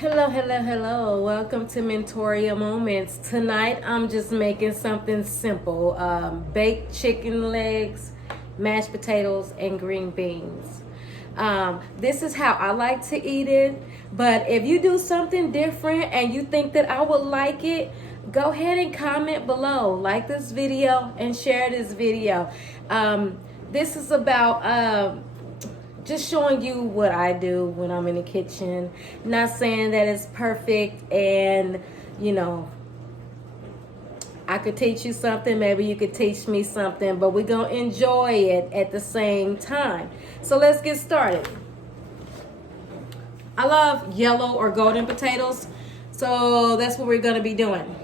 Hello, hello, hello. Welcome to Mentoria Moments. Tonight I'm just making something simple. Baked chicken legs, mashed potatoes, and green beans. This is how I like to eat it. But if you do something different and you think that I would like it, go ahead and comment below. Like this video and share this video. This is about just showing you what I do when I'm in the kitchen. Not saying that it's perfect and, you know, I could teach you something, maybe you could teach me something, but we're going to enjoy it at the same time. So let's get started. I love yellow or golden potatoes, so that's what we're going to be doing.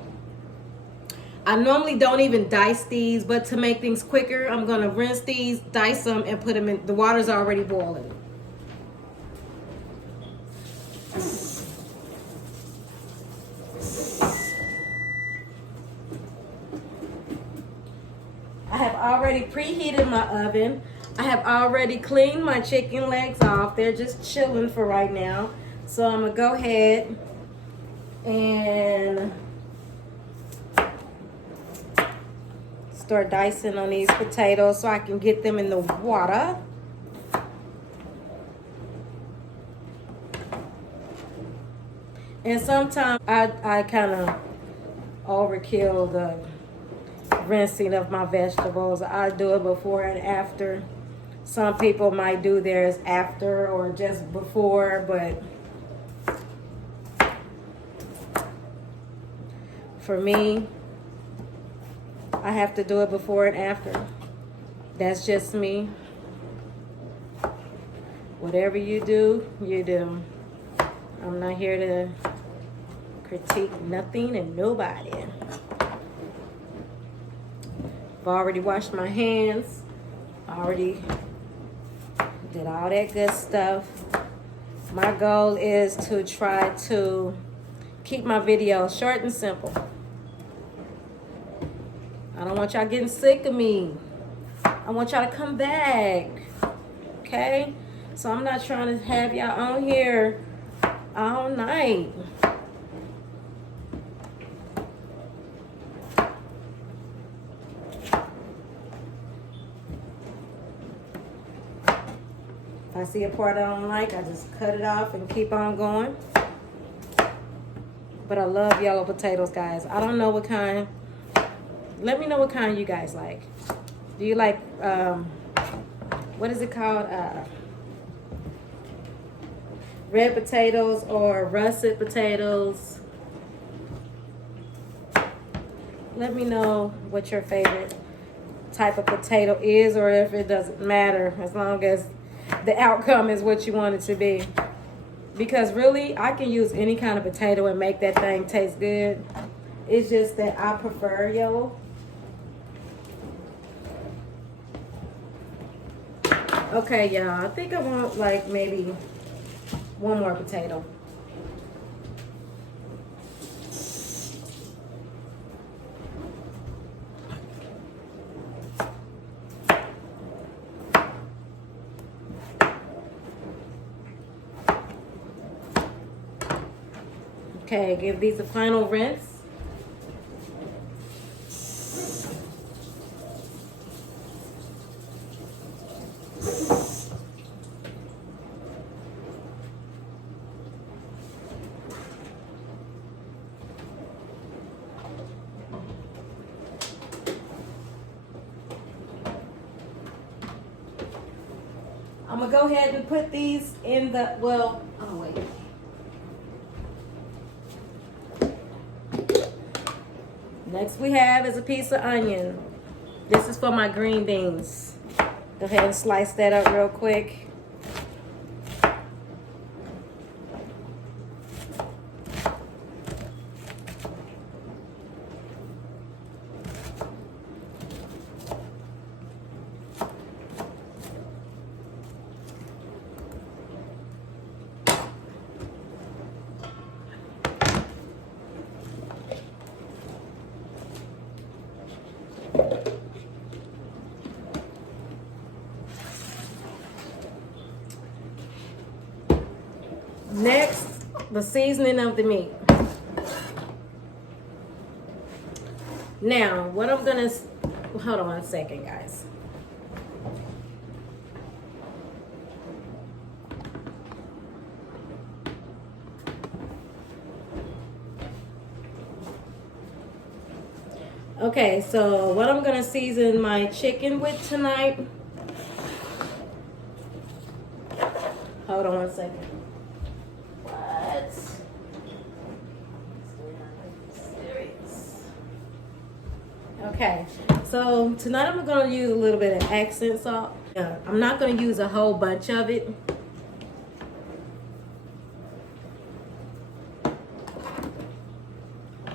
I normally don't even dice these, but to make things quicker, I'm going to rinse these, dice them, and put them in. The water's already boiling. I have already preheated my oven. I have already cleaned my chicken legs off. They're just chilling for right now. So I'm going to go ahead and start dicing on these potatoes so I can get them in the water. And sometimes I kind of overkill the rinsing of my vegetables. I do it before and after. Some people might do theirs after or just before, but for me, I have to do it before and after. That's just me. Whatever you do, you do. I'm not here to critique nothing and nobody. I've already washed my hands. I already did all that good stuff. My goal is to try to keep my videos short and simple. I don't want y'all getting sick of me. I want y'all to come back. Okay? So I'm not trying to have y'all on here all night. If I see a part I don't like, I just cut it off and keep on going. But I love yellow potatoes, guys. I don't know what kind. Let me know what kind you guys like. Do you like, what is it called? Red potatoes or russet potatoes? Let me know what your favorite type of potato is, or if it doesn't matter, as long as the outcome is what you want it to be. Because really, I can use any kind of potato and make that thing taste good. It's just that I prefer yellow. Okay, y'all, I think I want like maybe one more potato. Okay, give these a final rinse. I'm gonna go ahead and put these in the, well, oh wait. Next we have is a piece of onion. This is for my green beans. Go ahead and slice that up real quick. Next, the seasoning of the meat. Now, what I'm gonna, hold on a second, guys. Okay, so what I'm gonna season my chicken with tonight. Hold on one second. What? Serious. Okay, so tonight I'm gonna use a little bit of accent salt. I'm not gonna use a whole bunch of it.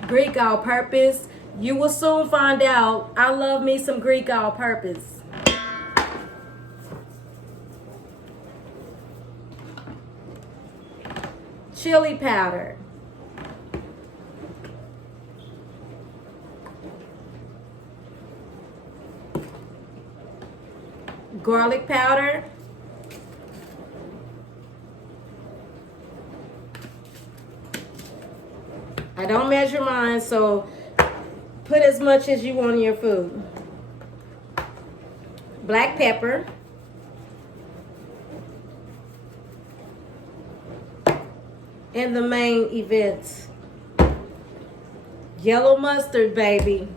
Greek all-purpose. You will soon find out I love me some Greek all-purpose. Chili powder. Garlic powder. I don't measure mine, so put as much as you want in your food. Black pepper. And the main event, yellow mustard, baby.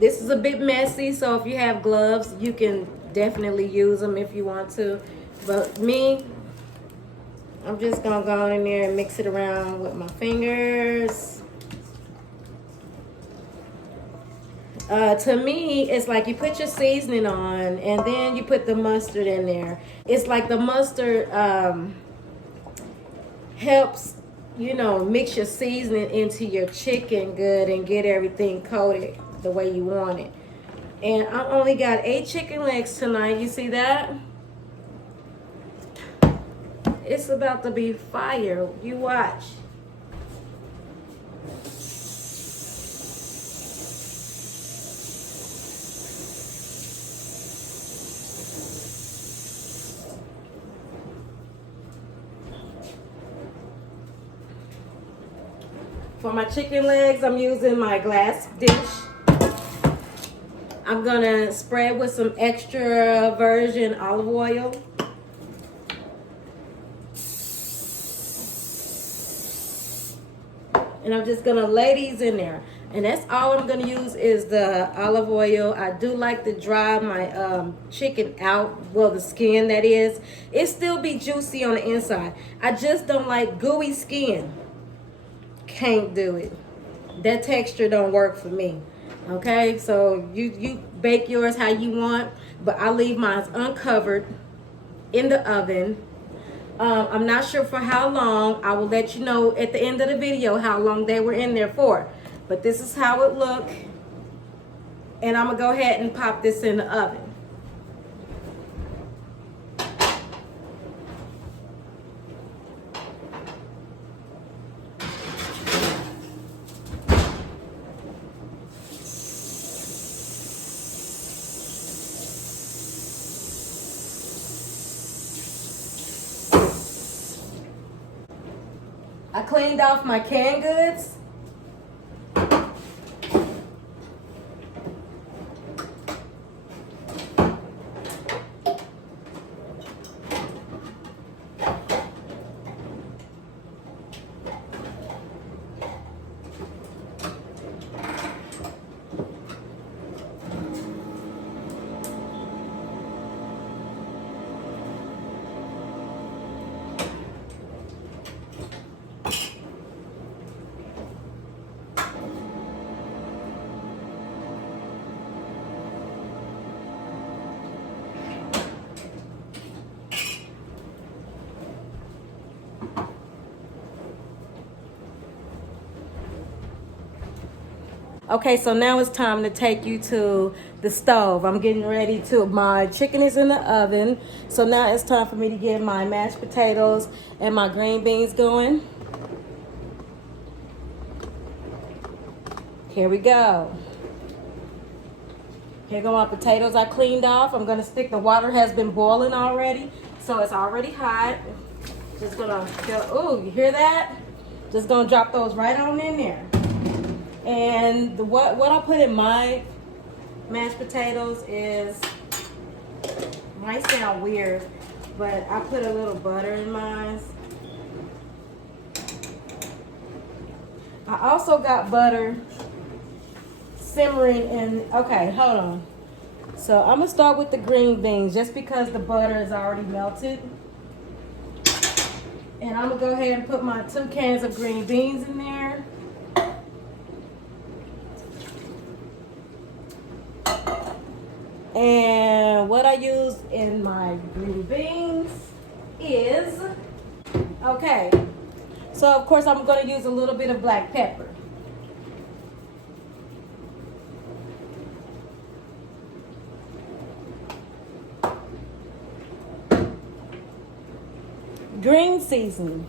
This is a bit messy, so if you have gloves, you can definitely use them if you want to. But me, I'm just gonna go in there and mix it around with my fingers. To me, it's like you put your seasoning on and then you put the mustard in there. It's like the mustard helps, you know, mix your seasoning into your chicken good and get everything coated the way you want it. And I only got 8 chicken legs tonight. You see that? It's about to be fire. You watch. For my chicken legs, I'm using my glass dish. I'm gonna spread with some extra virgin olive oil. And I'm just gonna lay these in there. And that's all I'm gonna use is the olive oil. I do like to dry my chicken out, well, the skin that is. It still be juicy on the inside. I just don't like gooey skin. Can't do it. That texture don't work for me. Okay, so you bake yours how you want, but I leave mine uncovered in the oven. I'm not sure for how long. I will let you know at the end of the video how long they were in there for. But this is how it look. And I'm gonna go ahead and pop this in the oven. I cleaned off my canned goods. Okay, so now it's time to take you to the stove. I'm getting ready to, my chicken is in the oven. So now it's time for me to get my mashed potatoes and my green beans going. Here we go. Here go my potatoes I cleaned off. I'm gonna stick, the water has been boiling already, so it's already hot. Just gonna go, oh, you hear that? Just gonna drop those right on in there. And what I put in my mashed potatoes is, might sound weird, but I put a little butter in mine. I also got butter simmering in, okay, hold on. So I'm gonna start with the green beans just because the butter is already melted. And I'm gonna go ahead and put my 2 cans of green beans in there. And what I use in my green beans is, okay, so of course I'm gonna use a little bit of black pepper. Green seasoning.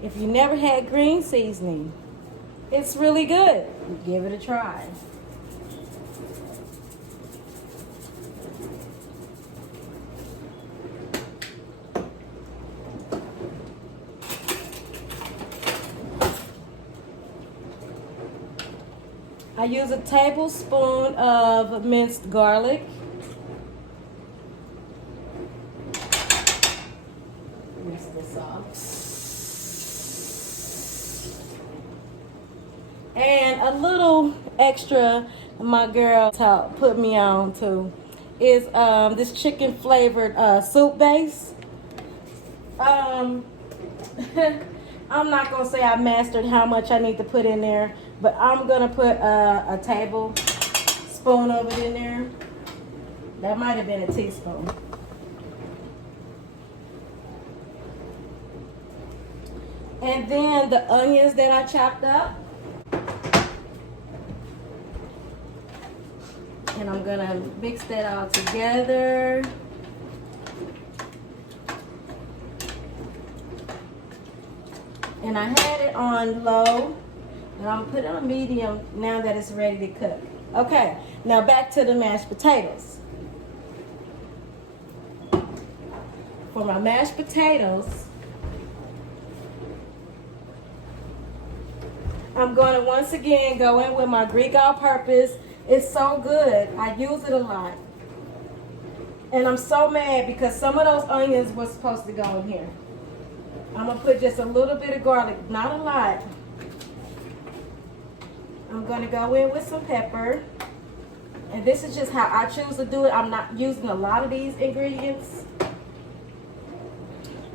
If you never had green seasoning, it's really good. Give it a try. I use a tablespoon of minced garlic. Mix this off. And a little extra my girl put me on to is this chicken flavored soup base. I'm not gonna say I mastered how much I need to put in there, but I'm gonna put a tablespoon of it in there. That might have been a teaspoon. And then the onions that I chopped up. And I'm gonna mix that all together. And I had it on low, and I'm gonna put it on medium now that it's ready to cook. Okay, now back to the mashed potatoes. For my mashed potatoes, I'm going to once again go in with my Greek all-purpose. It's so good. I use it a lot. And I'm so mad because some of those onions were supposed to go in here. I'm going to put just a little bit of garlic, not a lot. I'm going to go in with some pepper. And this is just how I choose to do it. I'm not using a lot of these ingredients.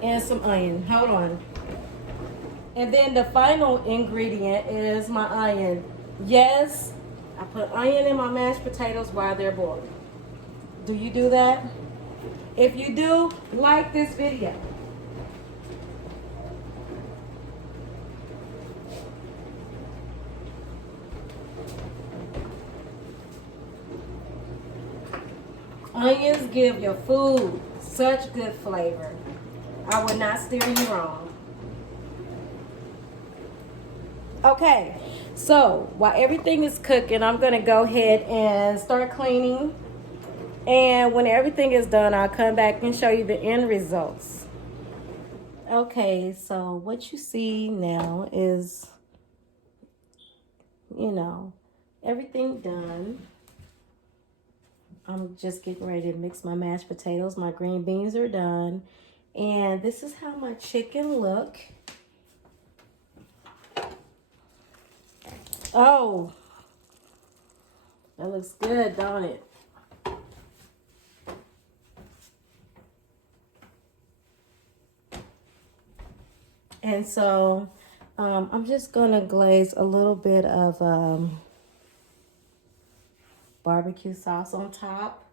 And some onion. Hold on. And then the final ingredient is my onion. Yes, I put onion in my mashed potatoes while they're boiling. Do you do that? If you do, like this video. Onions give your food such good flavor. I would not steer you wrong. Okay, so while everything is cooking, I'm gonna go ahead and start cleaning. And when everything is done, I'll come back and show you the end results. Okay, so what you see now is, everything done. I'm just getting ready to mix my mashed potatoes. My green beans are done. And this is how my chicken look. Oh, that looks good, don't it? And so I'm just gonna glaze a little bit of barbecue sauce on top,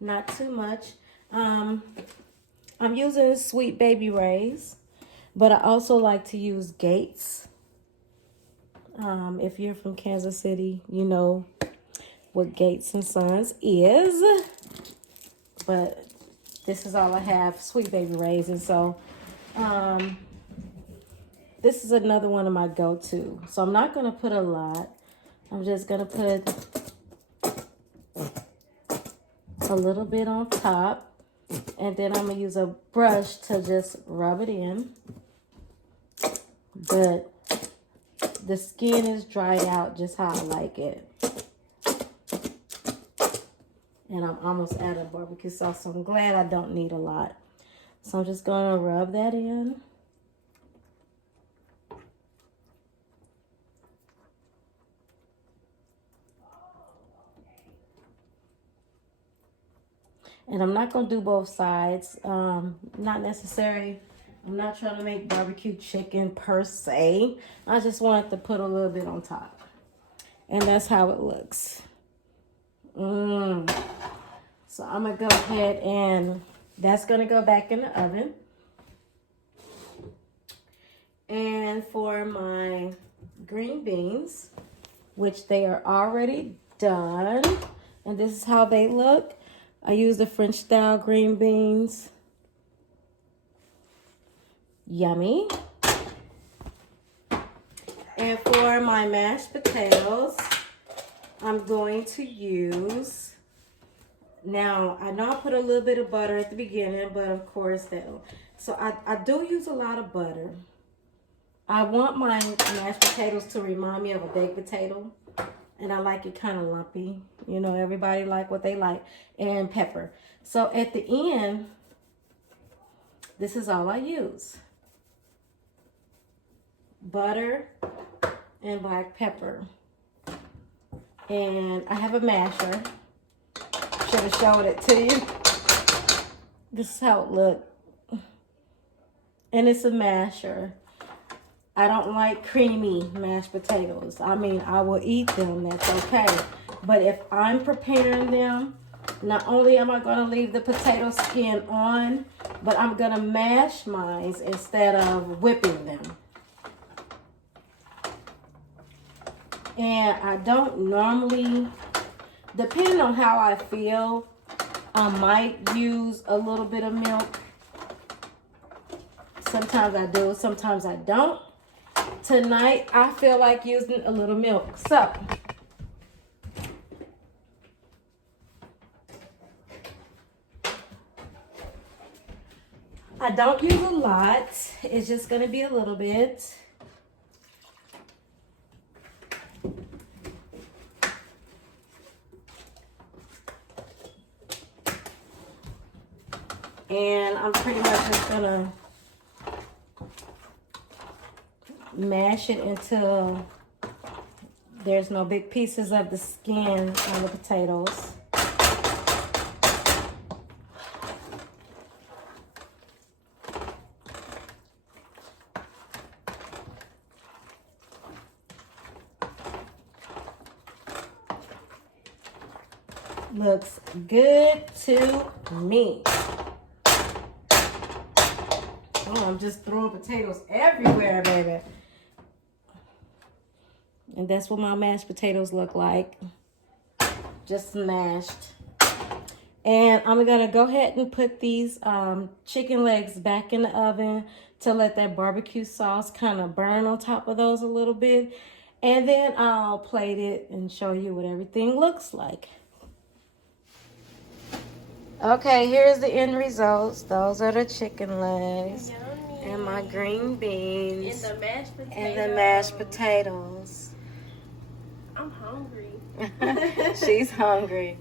not too much. I'm using Sweet Baby Ray's, but I also like to use Gates. If you're from Kansas City, you know what Gates and Sons is. But this is all I have, Sweet Baby Ray's. And so this is another one of my go-to. So I'm not going to put a lot. I'm just gonna put a little bit on top, and then I'm gonna use a brush to just rub it in. But the skin is dried out just how I like it. And I'm almost out of barbecue sauce, so I'm glad I don't need a lot. So I'm just gonna rub that in. And I'm not gonna do both sides. Not necessary. I'm not trying to make barbecue chicken per se. I just wanted to put a little bit on top. And that's how it looks. So I'm gonna go ahead and that's gonna go back in the oven. And for my green beans, which they are already done, and this is how they look. I use the French style green beans. Yummy. And for my mashed potatoes, I'm going to use, now I know I put a little bit of butter at the beginning, but of course that'll, so I do use a lot of butter. I want my mashed potatoes to remind me of a baked potato, and I like it kind of lumpy. You know, everybody like what they like. And pepper. So at the end, this is all I use. Butter and black pepper. And I have a masher. Should have showed it to you. This is how it looked. And it's a masher. I don't like creamy mashed potatoes. I mean, I will eat them, that's okay. But if I'm preparing them, not only am I going to leave the potato skin on, but I'm going to mash mine instead of whipping them. And I don't normally, depending on how I feel, I might use a little bit of milk. Sometimes I do, sometimes I don't. Tonight, I feel like using a little milk. So, I don't use a lot. It's just going to be a little bit. And I'm pretty much just going to mash it until there's no big pieces of the skin on the potatoes. Looks good to me. Oh, I'm just throwing potatoes everywhere, baby. And that's what my mashed potatoes look like. Just mashed. And I'm going to go ahead and put these chicken legs back in the oven to let that barbecue sauce kind of burn on top of those a little bit. And then I'll plate it and show you what everything looks like. Okay, here's the end results. Those are the chicken legs. Yummy. And my green beans. And the mashed potatoes. And the mashed potatoes. I'm hungry. She's hungry.